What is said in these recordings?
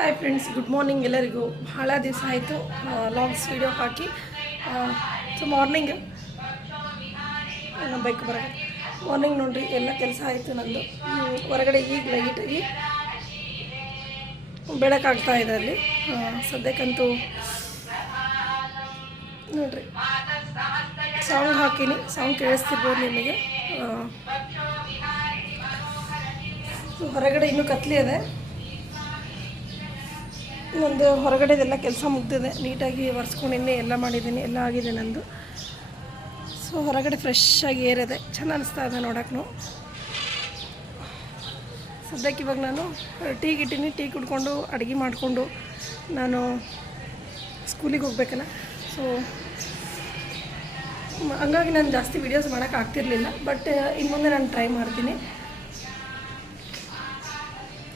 Hi friends, good morning ಎಲ್ಲರಿಗೂ. ಭಾಳ ದಿವಸ ಆಯಿತು ಲಾಗ್ಸ್ ವೀಡಿಯೋ ಹಾಕಿ. ಸೊ ಮಾರ್ನಿಂಗ್ ಬೈಕ್ ಮಾರ್ನಿಂಗ್ ನೋಡಿರಿ ಎಲ್ಲ ಕೆಲಸ ಆಯಿತು ನಂದು. ಹೊರಗಡೆ ಈಗ ಲೈಟಾಗಿ ಬೆಳಕಾಗ್ತಾ ಇದೆ ಅಲ್ಲಿ. ಸದ್ಯಕ್ಕಂತೂ ನೋಡಿರಿ ಸಾಂಗ್ ಹಾಕೀನಿ, ಸಾಂಗ್ ಕೇಳಿಸ್ತಿರ್ಬೋದು ನಿಮಗೆ. ಹೊರಗಡೆ ಇನ್ನೂ ಕತ್ಲಿ ಇದೆ. ನಂದು ಹೊರಗಡೆದೆಲ್ಲ ಕೆಲಸ ಮುಗ್ದಿದೆ, ನೀಟಾಗಿ ಒರೆಸ್ಕೊಂಡು ಎಲ್ಲ ಮಾಡಿದ್ದೀನಿ, ಎಲ್ಲ ಆಗಿದೆ ನಂದು. ಸೊ ಹೊರಗಡೆ ಫ್ರೆಶ್ ಆಗಿ ಏರಿದೆ, ಚೆನ್ನಾಗಿ ಅನಿಸ್ತಾ ಇದೆ ನೋಡೋಕ್ಕೂ. ಸದ್ಯಕ್ಕೆ ಇವಾಗ ನಾನು ಟೀ ಕುಡ್ಕೊಂಡು ಅಡುಗೆ ಮಾಡಿಕೊಂಡು ನಾನು ಸ್ಕೂಲಿಗೆ ಹೋಗ್ಬೇಕಲ್ಲ. ಸೊ ಹಂಗಾಗಿ ನಾನು ಜಾಸ್ತಿ ವೀಡಿಯೋಸ್ ಮಾಡೋಕ್ಕಾಗ್ತಿರ್ಲಿಲ್ಲ, ಬಟ್ ಇನ್ನು ಮುಂದೆ ನಾನು ಟ್ರೈ ಮಾಡ್ತೀನಿ.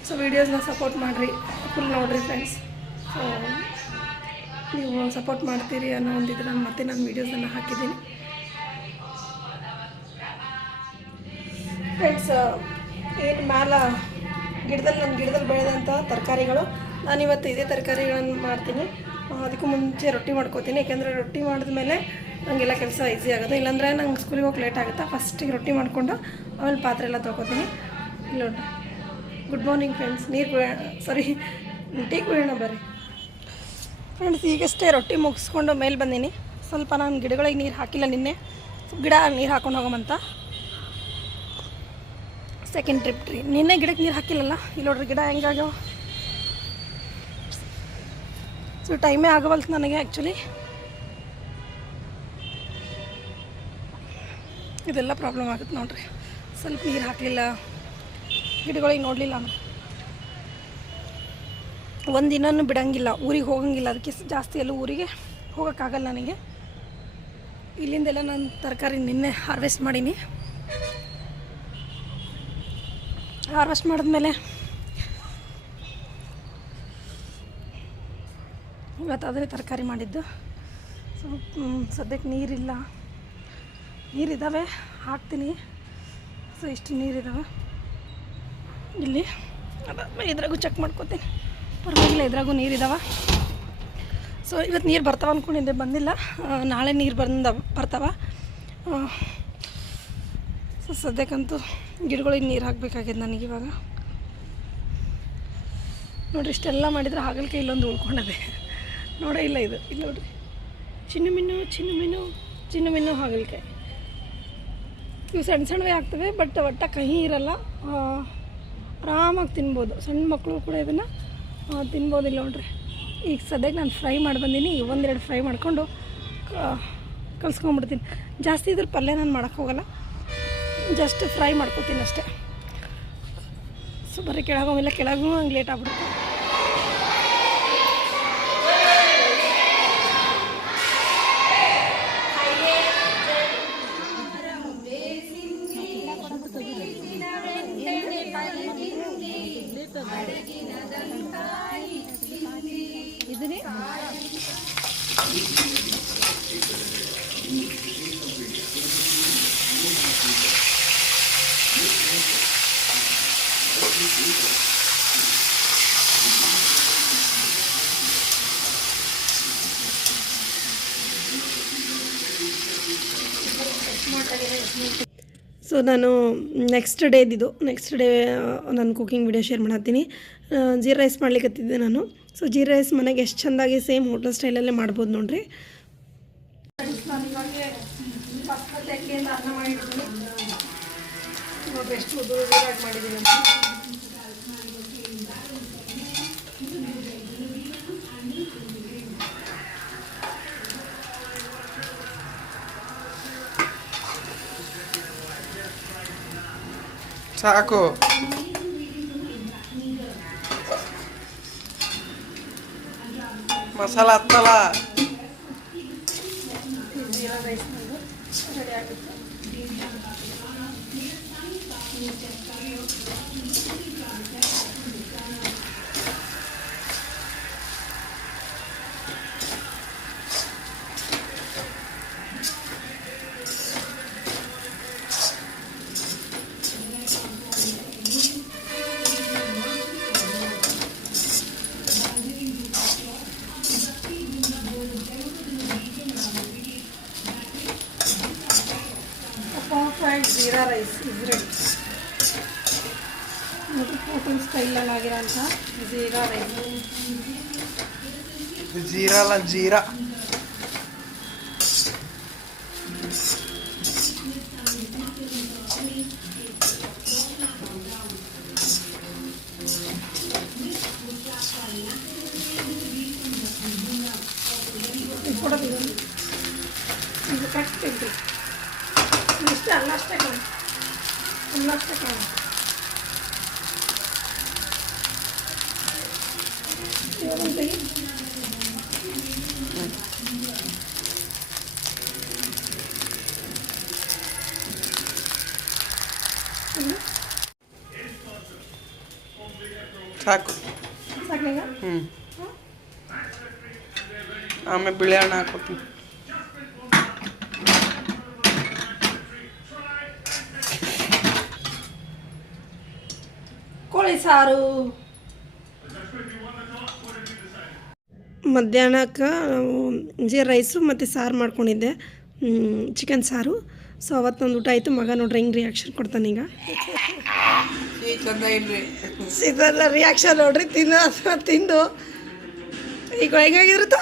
ಸೊ ವೀಡಿಯೋಸ್ನ ಸಪೋರ್ಟ್ ಮಾಡಿರಿ, ಫುಲ್ ನೋಡಿರಿ ಫ್ರೆಂಡ್ಸ್. ಸೊ ನೀವು ಸಪೋರ್ಟ್ ಮಾಡ್ತೀರಿ ಅನ್ನೋ ಒಂದಿದ್ರೆ ನಾನು ವೀಡಿಯೋಸನ್ನು ಹಾಕಿದ್ದೀನಿ ಫ್ರೆಂಡ್ಸ್. ಏನು ಮ್ಯಾಲ ಗಿಡದಲ್ಲಿ ಬೆಳೆದಂಥ ತರಕಾರಿಗಳು, ನಾನಿವತ್ತು ಇದೇ ತರಕಾರಿಗಳನ್ನು ಮಾಡ್ತೀನಿ. ಅದಕ್ಕೂ ಮುಂಚೆ ರೊಟ್ಟಿ ಮಾಡ್ಕೋತೀನಿ, ಯಾಕೆಂದರೆ ರೊಟ್ಟಿ ಮಾಡಿದ್ಮೇಲೆ ನನಗೆಲ್ಲ ಕೆಲಸ ಈಸಿ ಆಗೋದು. ಇಲ್ಲಾಂದರೆ ನಂಗೆ ಸ್ಕೂಲಿಗೆ ಹೋಗಿ ಲೇಟ್ ಆಗುತ್ತೆ. ಫಸ್ಟಿಗೆ ರೊಟ್ಟಿ ಮಾಡಿಕೊಂಡು ಆಮೇಲೆ ಪಾತ್ರೆ ಎಲ್ಲ ತೊಗೋತೀನಿ. ಇಲ್ಲ ನೋಡ್ರಿ, ಗುಡ್ ಮಾರ್ನಿಂಗ್ ಫ್ರೆಂಡ್ಸ್. ಟೀ ಕುಡಿಯೋಣ ಬರ್ರಿ ಫ್ರೆಂಡ್ಸ್. ಈಗಷ್ಟೇ ರೊಟ್ಟಿ ಮುಗಿಸ್ಕೊಂಡು ಮೇಲೆ ಬಂದೀನಿ. ಸ್ವಲ್ಪ ನಾನು ಗಿಡಗಳಿಗೆ ನೀರು ಹಾಕಿಲ್ಲ ನಿನ್ನೆ, ಗಿಡ ನೀರು ಹಾಕೊಂಡು ಹೋಗೋಮಂತ ಸೆಕೆಂಡ್ ಟ್ರಿಪ್ ರೀ. ನಿನ್ನೆ ಗಿಡಕ್ಕೆ ನೀರು ಹಾಕಿಲ್ಲಲ್ಲ, ಇಲ್ಲಿ ನೋಡ್ರಿ ಗಿಡ ಹೆಂಗಾಗ್ಯಾವ. ಸೊ ಟೈಮೇ ಆಗವಲ್ತು ನನಗೆ ಆ್ಯಕ್ಚುಲಿ. ಇದೆಲ್ಲ ಪ್ರಾಬ್ಲಮ್ ಆಗುತ್ತೆ ನೋಡ್ರಿ. ಸ್ವಲ್ಪ ನೀರು ಹಾಕಲಿಲ್ಲ, ಗಿಡಗಳಿಗೆ ನೋಡಲಿಲ್ಲ ನಾನು. ಒಂದಿನೂ ಬಿಡೋಂಗಿಲ್ಲ, ಊರಿಗೆ ಹೋಗೋಂಗಿಲ್ಲ. ಅದಕ್ಕೆ ಜಾಸ್ತಿ ಎಲ್ಲ ಊರಿಗೆ ಹೋಗೋಕ್ಕಾಗಲ್ಲ ನನಗೆ. ಇಲ್ಲಿಂದೆಲ್ಲ ನಾನು ತರಕಾರಿ ನಿನ್ನೆ ಹಾರ್ವೆಸ್ಟ್ ಮಾಡೀನಿ. ಹಾರ್ವೆಸ್ಟ್ ಮಾಡಿದ್ಮೇಲೆ ಇವತ್ತು ಅದೇ ತರಕಾರಿ ಮಾಡಿದ್ದು. ಸೊ ಸದ್ಯಕ್ಕೆ ನೀರಿದ್ದಾವೆ, ಹಾಕ್ತೀನಿ. ಸೊ ಇಷ್ಟು ನೀರಿದ್ದಾವೆ ಇಲ್ಲಿ. ಅದಾದ್ಮೇಲೆ ಇದ್ರಾಗೂ ಚೆಕ್ ಮಾಡ್ಕೋತೀನಿ, ಪರವಾಗಿಲ್ಲ, ಇದ್ರಾಗೂ ನೀರಿದ್ದಾವೆ. ಸೊ ಇವತ್ತು ನೀರು ಬರ್ತಾವೆ ಅಂದ್ಕೊಂಡಿದ್ದೆ, ಬಂದಿಲ್ಲ. ನಾಳೆ ನೀರು ಬರ್ತಾವೆ. ಸೊ ಸದ್ಯಕ್ಕಂತೂ ಗಿಡಗಳಿಗೆ ನೀರು ಹಾಕಬೇಕಾಗಿದೆ ನನಗಿವಾಗ. ನೋಡಿರಿ, ಇಷ್ಟೆಲ್ಲ ಮಾಡಿದರೆ ಹಾಗಲಕಾಯಿ ಇಲ್ಲೊಂದು ಉಳ್ಕೊಂಡದೆ, ನೋಡೇ ಇಲ್ಲ. ಇದು ಇಲ್ಲಿ ನೋಡಿರಿ, ಚಿನ್ನು ಮೀನು ಹಾಗಲಕಾಯಿ. ಇವು ಸಣ್ಣವೇ ಆಗ್ತವೆ, ಬಟ್ ಒಟ್ಟ ಕಹಿ ಇರಲ್ಲ, ಆರಾಮಾಗಿ ತಿನ್ಬೋದು. ಸಣ್ಣ ಮಕ್ಕಳು ಕೂಡ ಇದನ್ನು ತಿನ್ಬೋದು. ಇಲ್ಲ ನೋಡ್ರಿ, ಈಗ ಸದ್ಯಕ್ಕೆ ನಾನು ಫ್ರೈ ಮಾಡಿ ಬಂದೀನಿ. ಒಂದೆರಡು ಫ್ರೈ ಮಾಡ್ಕೊಂಡು ಕಲ್ಸ್ಕೊಂಡ್ಬಿಡ್ತೀನಿ. ಜಾಸ್ತಿ ಇದ್ರ ಪಲ್ಯ ನಾನು ಮಾಡೋಕ್ಕೆ ಹೋಗಲ್ಲ, ಜಸ್ಟ್ ಫ್ರೈ ಮಾಡ್ಕೊತೀನಿ ಅಷ್ಟೇ. ಸೊ ಬರೀ ಕೆಳಗೂ ಹಂಗೆ ಲೇಟ್ ಆಗ್ಬಿಡುತ್ತೆ. ಇದನ್ನೇ ಸೊ ನಾನು ನೆಕ್ಸ್ಟ್ ಡೇ ನಾನು ಕುಕಿಂಗ್ ವಿಡಿಯೋ ಶೇರ್ ಮಾಡತ್ತೀನಿ. ಜೀರಾ ರೈಸ್ ಮಾಡ್ಲಿಕ್ಕತ್ತಿದ್ದೆ ನಾನು. ಸೊ ಜೀರಾ ರೈಸ್ ಮನೆಗೆ ಎಷ್ಟು ಚೆಂದಾಗಿ ಸೇಮ್ ಹೋಟೆಲ್ ಸ್ಟೈಲಲ್ಲೇ ಮಾಡ್ಬೋದು ನೋಡ್ರಿ. ಅನ್ನ ಮಾಡಿದ್ದೀನಿ, ಎಷ್ಟು ಮಾಡಿದ್ದೀನಿ ಅಂತ. ಸಾಕು, ಮಸಾಲ ಹತ್ತಲ್ಲ. ಜೀರಾ ರೈಸ್ ರೆಡಿ ಆಗುತ್ತೆ. Jeera rice is ready. ಮತ್ತು ಹೋಟೆಲ್ ಸ್ಟೈಲಲ್ಲಿ ಆಗಿರೋಂಥ ಜೀರಾ ರೈಸ್. ಜೀರಾ ಅಲ್ಲ, ಜೀರಾ. ಕೊಡೋದು ಇದು ಕರೆಕ್ಟ್ ಇದ್ದು ಇಷ್ಟೇ ಅಲ್ಲ, ಅಷ್ಟೇ ಕಾಣ ಅಲ್ಲ, ಅಷ್ಟೇ ಕಾಣ. ಸಾಕು. ಸಾಕೀಗ? ಆಮೇಲೆ ಬಿಳಿ ಹಣ್ಣು ಹಾಕ್ಕೊತೀನಿ. ಕೋಳಿ ಸಾರು ಮಧ್ಯಾಹ್ನಕ್ಕೆ ಜೀರಾ ರೈಸು ಮತ್ತು ಸಾರು ಮಾಡ್ಕೊಂಡಿದ್ದೆ, ಚಿಕನ್ ಸಾರು. ಸೊ ಅವತ್ತೊಂದು ಊಟ ಆಯಿತು. ಮಗ ನೋಡ್ರಿ ಹೆಂಗೆ ರಿಯಾಕ್ಷನ್ ಕೊಡ್ತಾನೆ ಈಗ. ಇದೆಲ್ಲ ರಿಯಾಕ್ಷನ್ ನೋಡ್ರಿ, ತಿಂದು ಈಗ ಹೆಂಗಾಗಿರುತ್ತ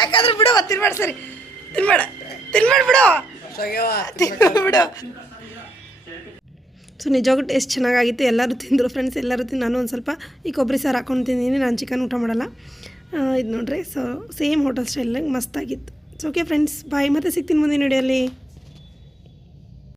ಯಾಕಂದ್ರೆ ಬಿಡು, ತಿನ್ಬೇಡ, ಸರಿ ತಿನ್ಬೇಡ ಬಿಡು ಬಿಡು. ಸೊ ನಿಜವಾಗೂ ಟೇಸ್ಟ್ ಚೆನ್ನಾಗಾಗಿತ್ತು. ಎಲ್ಲರೂ ತಿಂದರು ಫ್ರೆಂಡ್ಸ್, ಎಲ್ಲರೂ ತಿಂದು. ನಾನು ಒಂದು ಸ್ವಲ್ಪ ಈ ಕೊಬ್ಬರಿ ಸಾರು ಹಾಕೊಂಡು ತಿಂದಿದ್ದೀನಿ. ನಾನು ಚಿಕನ್ ಊಟ ಮಾಡಲ್ಲ. ಇದು ನೋಡ್ರಿ, ಸೊ ಸೇಮ್ ಹೋಟೆಲ್ ಸ್ಟೈಲಾಗಿ ಮಸ್ತಾಗಿತ್ತು. So okay friends, bye. ಮತ್ತೆ ಸಿಗ್ತೀನಿ ಮುಂದಿನ ವಿಡಿಯೋಲಿ.